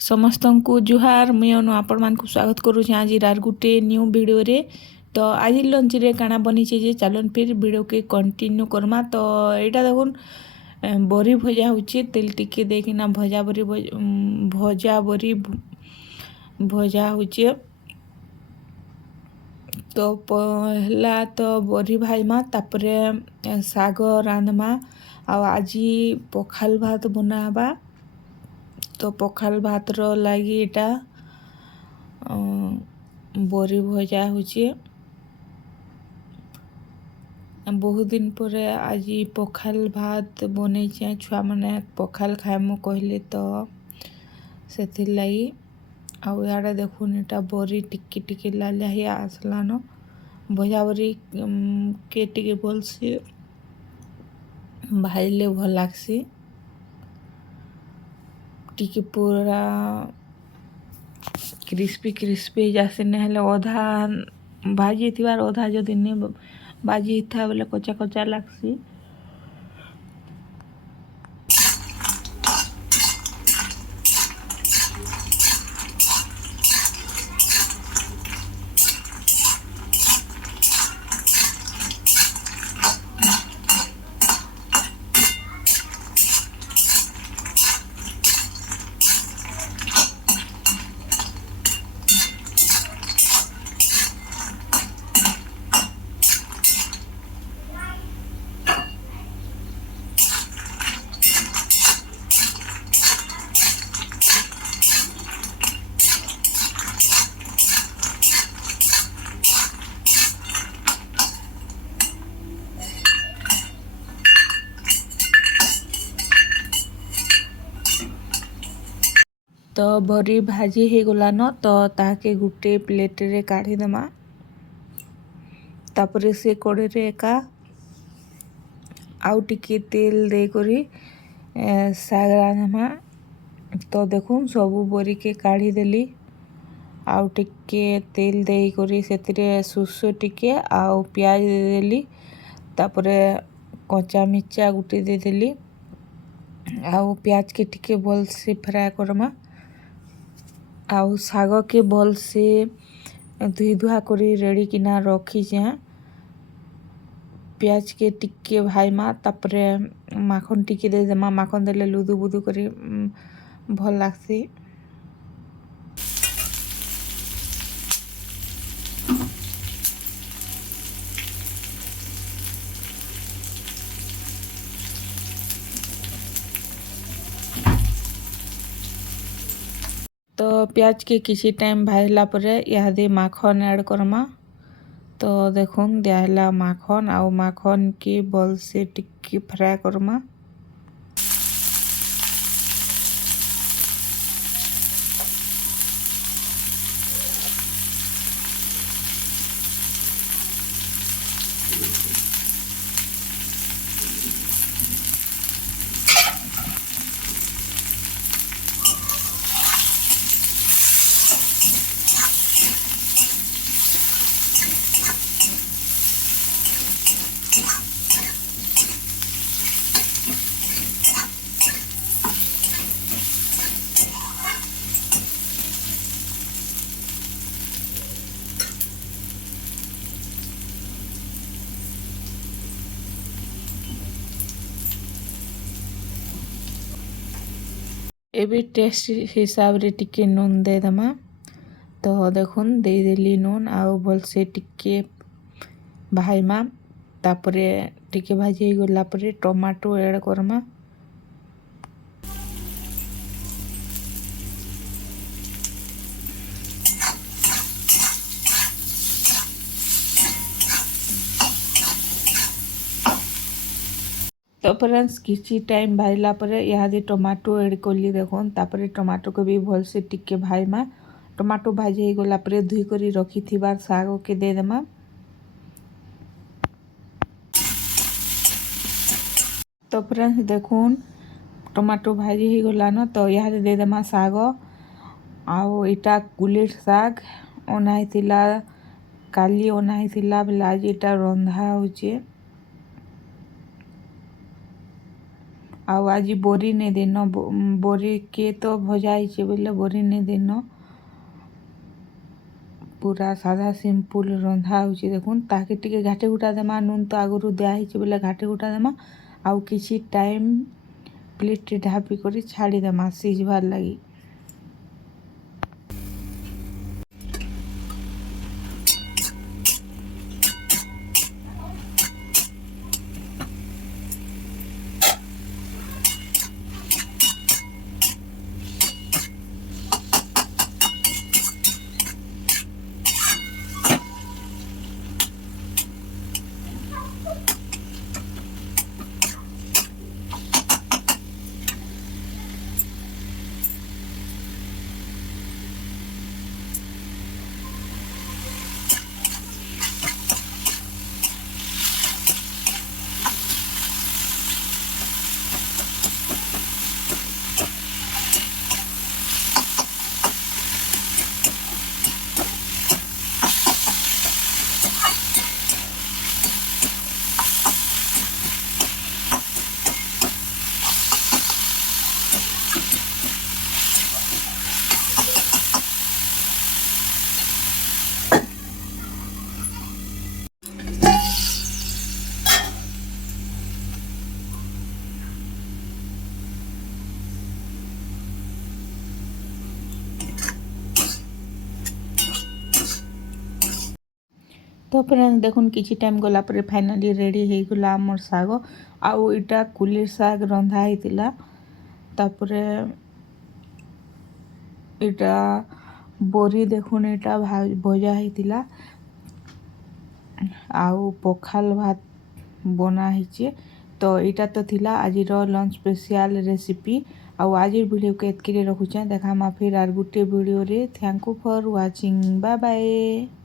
ସମସ୍ତଙ୍କୁ ଜୁହାର ମୁଇଁ ଅନୁ ଆପଣମାନଙ୍କୁ ସ୍ୱାଗତ କରୁଛେ ଆଜିର ଆର୍ ଗୁଟେ ନ୍ୟୁ ଭିଡ଼ିଓରେ। ତ ଆଜି ଲଞ୍ଚରେ କାଣା ବନିଛେ ଯେ ଚାଲନ୍ ଫିର୍ ଭିଡ଼ିଓକେ କଣ୍ଟିନ୍ୟୁ କର୍ମା। ତ ଏଇଟା ଦେଖୁନ୍ ବରି ଭଜା ହଉଛେ, ତେଲ ଟିକେ ଦେଇକିନା ଭଜା ବରି ଭଜା ହଉଛେ। ତ ପହଲା ତ ବରି ଭାଜମା, ତାପରେ ଶାଗ ରାନ୍ଧମା। ଆଉ ଆଜି ପଖାଲ ଭାତ ବନା ହେବା। ତ ପଖାଲ ଭାତର ଲାଗି ଏଇଟା ବରି ଭଜା ହଉଛେ। ବହୁତ ଦିନ ପରେ ଆଜି ପଖାଲ ଭାତ ବନେଇଛେ, ଛୁଆମାନେ ପଖାଲ ଖାଇମୁ କହିଲେ ତ ସେଥିର୍ଲାଗି। ଆଉ ଇଆଡ଼େ ଦେଖୁନ୍ ଏଇଟା ବରି ଟିକେ ଟିକେ ଲାଲିଆ ହେଇ ଆସଲାନ। ଭଜା ବରି କେ ଟିକେ ଭଲସେ ଭାଜଲେ ଭଲ ଲାଗ୍ସି। ଟିକେ ପୁରା କ୍ରିସ୍ପି କ୍ରିସ୍ପି ହେଇଯାସି, ହେଲେ ଅଧା ଭାଜି ହେଇଥିବାର ଅଧା ଯଦି ନି ଭାଜି ହେଇଥିବା ବେଲେ କଚା କଚା ଲାଗ୍ସି। ତ ବରି ଭାଜି ହେଇଗଲାନ, ତ ତାହାକେ ଗୁଟେ ପ୍ଲେଟ୍ରେ କାଢ଼ିଦେମା। ତାପରେ ସେ କଡ଼େଇରେ ଏକା ଆଉ ଟିକେ ତେଲ ଦେଇକରି ଶାଗ ରାନ୍ଧମା। ତ ଦେଖୁନ୍ ସବୁ ବରିକେ କାଢ଼ିଦେଲି। ଆଉ ଟିକେ ତେଲ ଦେଇକରି ସେଥିରେ ସୋରିଷ ଟିକେ ଆଉ ପିଆଜ ଦେଇଦେଲି। ତାପରେ କଞ୍ଚା ମିର୍ଚା ଗୁଟେ ଦେଇଦେଲି। ଆଉ ପିଆଜକେ ଟିକେ ଭଲସେ ଫ୍ରାଏ କର୍ମା। ଆଉ ଶାଗକେ ଭଲସେ ଧୁଇ ଧୁଆ କରି ରେଡ଼ି କିନା ରଖିଛେଁ। ପିଆଜକେ ଟିକେ ଭାଜମା, ତାପରେ ମାଖନ ଟିକେ ଦେଇଦେମା। ମାଖନ ଦେଲେ ଲୁଦୁ ବୁଦୁ କରି ଭଲ ଲାଗ୍ସି। ତ ପିଆଜକେ କିଛି ଟାଇମ୍ ଭାଜଲା ପରେ ଇହାଦେ ମାଖନ ଆଡ଼୍ କର୍ମା। ତ ଦେଖୁନ୍ ଦିଆହେଲା ମାଖନ, ଆଉ ମାଖନକେ ଭଲସେ ଟିକେ ଫ୍ରାଏ କର୍ମା। ଏବେ ଟେଷ୍ଟ ହିସାବରେ ଟିକେ ନୁନ୍ ଦେଇଦେମା। ତ ଦେଖୁନ୍ ଦେଇଦେଲି ନୁନ୍, ଆଉ ଭଲସେ ଟିକେ ଭାଜମା। ତାପରେ ଟିକେ ଭାଜି ହେଇଗଲା ପରେ ଟମାଟୋ ଆଡ଼୍ କର୍ମା। तो फ्रेंड्स किसी टाइम भाजला ପରେ इहादे टमाटो एड कली देखुन। तापर टमाटो को भी भलसे टिके भाजमा। टमाटो भाजी ହେଇଗଲା ପରେ ଧୁଇ କରି ରଖିଥିବା ଶାଗକେ ଦେଇଦେମା। तो फ्रेंड्स देखुन टमाटो भाजी ହେଇଗଲାନ, ତ ଇହାଦେ ଦେଇଦେମା ଶାଗ। ଆଉ ଏଇଟା କୁଲେଟ୍ ଶାଗ ଅନା ହେଇଥିଲା, କାଲି ଅନା ହେଇଥିଲା ବେଲେ ଆଜି ଏଇଟା ରନ୍ଧା ହଉଛେ। ଆଉ ଆଜି ବରି ନେଇ ଦିନ ବରିକେ ତ ଭଜା ହେଇଛେ ବୋଇଲେ ବରି ନେଇ ଦିନ ପୁରା ସାଧା ସିମ୍ପୁଲ୍ ରନ୍ଧା ହେଉଛି। ଦେଖୁନ୍ ତାକେ ଟିକେ ଘାଟି ଗୁଟା ଦେମା, ନୁନ୍ ତ ଆଗରୁ ଦିଆ ହେଇଛି ବୋଲେ ଘାଟି ଗୁଟା ଦେମା ଆଉ କିଛି ଟାଇମ୍ ପ୍ଲେଟ୍ରେ ଢାପି କରି ଛାଡ଼ିଦେମା ସିଝବାର୍ ଲାଗି। तो फ्रेंड्स देखुन किसी टाइम गला पर फाइनाली रेडी हो गला आमर साग। आउ इटा कुलीर साग रंधा होता। तापरे इटा बरी देखुन इटा भजा होता। आउ पखाल भात बना होचे। तो इटा तो थिला आज लंच स्पेशल रेसिपी। आउ आज वीडियो को एतकी रखुचे। देखा फिर आर गुटे वीडियो रे। Thank you for watching. Bye bye.